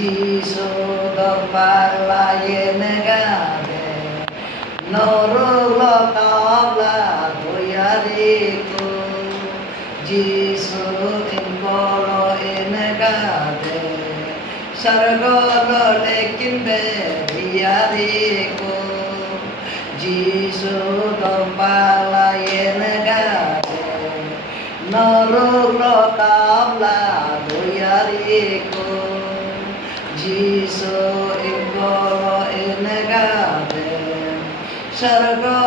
Jisu palayen gade Norulo kabla doyariku Jisu inkolo enegade Sargolo lekinde diariku Jisu palayen gade Norulo kabla doyariku Jisu inkolo enegade Sargo